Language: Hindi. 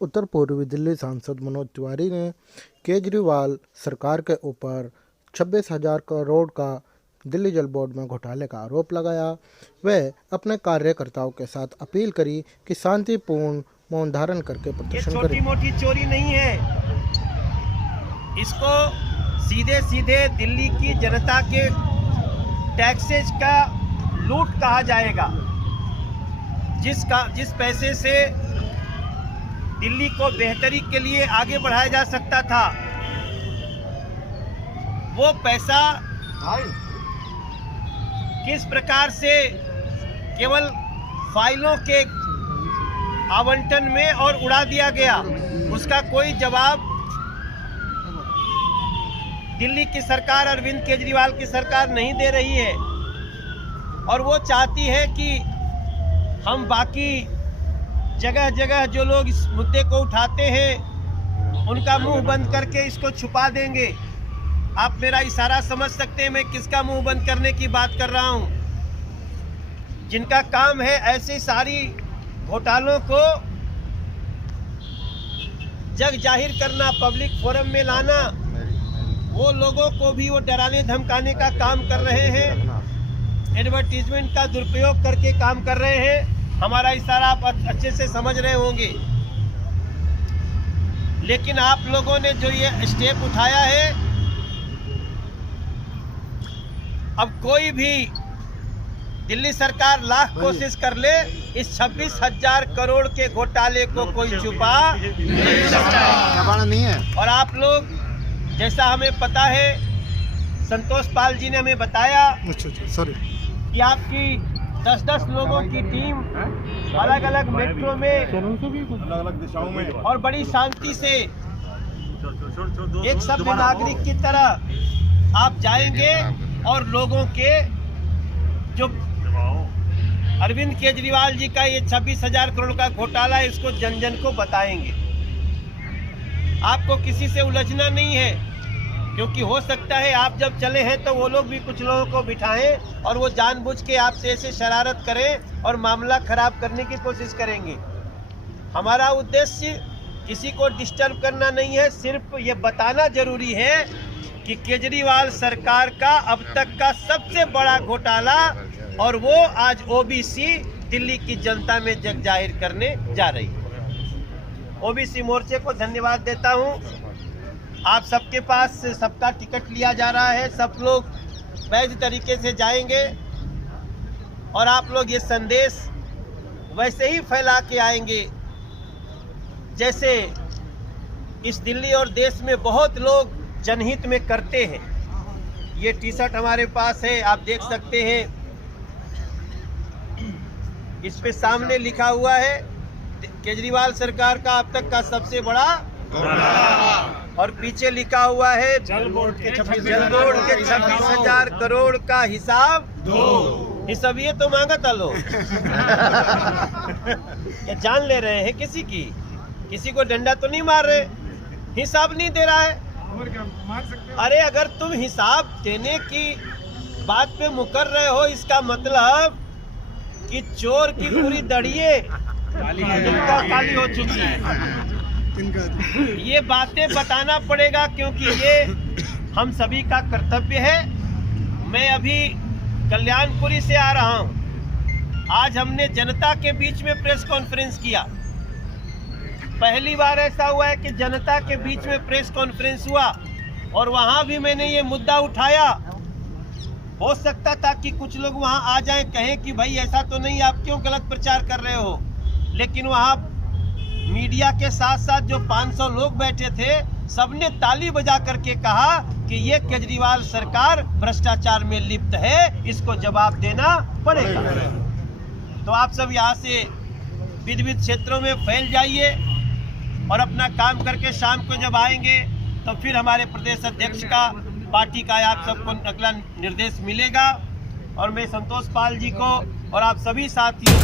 उत्तर पूर्वी दिल्ली सांसद मनोज तिवारी ने केजरीवाल सरकार के ऊपर 26,000 करोड़ का दिल्ली जल बोर्ड में घोटाले का आरोप लगाया। वे अपने कार्यकर्ताओं के साथ अपील करी कि शांतिपूर्ण मौन धारण करके प्रदर्शन करें। छोटी मोटी चोरी नहीं है, इसको सीधे सीधे दिल्ली की जनता के टैक्सेज का लूट कहा जाएगा। जिस पैसे से दिल्ली को बेहतरी के लिए आगे बढ़ाया जा सकता था, वो पैसा किस प्रकार से केवल फाइलों के आवंटन में और उड़ा दिया गया, उसका कोई जवाब दिल्ली की सरकार, अरविंद केजरीवाल की सरकार नहीं दे रही है। और वो चाहती है कि हम बाकी जगह जगह जो लोग इस मुद्दे को उठाते हैं उनका मुंह बंद करके इसको छुपा देंगे। आप मेरा इशारा समझ सकते हैं मैं किसका मुंह बंद करने की बात कर रहा हूं। जिनका काम है ऐसे सारी घोटालों को जग जाहिर करना, पब्लिक फोरम में लाना, वो लोगों को भी वो डराने धमकाने का काम कर रहे हैं, एडवर्टीजमेंट का दुरुपयोग करके काम कर रहे हैं। हमारा इशारा आप अच्छे से समझ रहे होंगे। लेकिन आप लोगों ने जो ये स्टेप उठाया है, अब कोई भी दिल्ली सरकार लाख कोशिश कर ले, इस 26,000 करोड़ के घोटाले को कोई छुपा नहीं है। और आप लोग, जैसा हमें पता है, संतोष पाल जी ने हमें बताया कि आपकी 10-10 लोगों की टीम अलग अलग मेट्रो में, अलग अलग दिशाओं में और बड़ी शांति से एक सभ्य नागरिक की तरह आप जाएंगे और लोगों के जो अरविंद केजरीवाल जी का ये 26,000 करोड़ का घोटाला है, इसको जन जन को बताएंगे। आपको किसी से उलझना नहीं है, क्योंकि हो सकता है आप जब चले हैं तो वो लोग भी कुछ लोगों को बिठाएं और वो जानबूझ के आपसे ऐसे शरारत करें और मामला खराब करने की कोशिश करेंगे। हमारा उद्देश्य किसी को डिस्टर्ब करना नहीं है, सिर्फ ये बताना जरूरी है कि केजरीवाल सरकार का अब तक का सबसे बड़ा घोटाला, और वो आज ओबीसी दिल्ली की जनता में जग जाहिर करने जा रही है। ओबीसी मोर्चे को धन्यवाद देता हूं। आप सबके पास सबका टिकट लिया जा रहा है, सब लोग वैध तरीके से जाएंगे और आप लोग ये संदेश वैसे ही फैला के आएंगे जैसे इस दिल्ली और देश में बहुत लोग जनहित में करते हैं। ये टी शर्ट हमारे पास है, आप देख सकते हैं, इस पे सामने लिखा हुआ है केजरीवाल सरकार का अब तक का सबसे बड़ा, और पीछे लिखा हुआ है जल बोर्ड के 26,000 करोड़ का हिसाब दो। हिसाब ये तो मांगा था लोग ये जान ले रहे हैं, किसी को डंडा तो नहीं मार रहे, हिसाब नहीं दे रहा है। अरे अगर तुम हिसाब देने की बात पे मुकर रहे हो, इसका मतलब कि चोर की पूरी दड़िये काली हो चुकी है। ये बातें बताना पड़ेगा, क्योंकि ये हम सभी का कर्तव्य है। मैं अभी कल्याणपुरी से आ रहा हूँ। आज हमने जनता के बीच में प्रेस कॉन्फ्रेंस किया। पहली बार ऐसा हुआ है कि जनता के बीच में प्रेस कॉन्फ्रेंस हुआ और वहाँ भी मैंने ये मुद्दा उठाया। हो सकता था कि कुछ लोग वहाँ आ जाएं, कहें कि भाई ऐसा तो नहीं, आप क्यों गलत प्रचार कर रहे हो। लेकिन वहाँ मीडिया के साथ साथ जो 500 लोग बैठे थे, सबने ताली बजा करके कहा कि ये केजरीवाल सरकार भ्रष्टाचार में लिप्त है, इसको जवाब देना पड़ेगा। तो आप सब यहाँ से विविध क्षेत्रों में फैल जाइए और अपना काम करके शाम को जब आएंगे तो फिर हमारे प्रदेश अध्यक्ष का, पार्टी का आप सबको अगला निर्देश मिलेगा। और मैं संतोष पाल जी को और आप सभी साथियों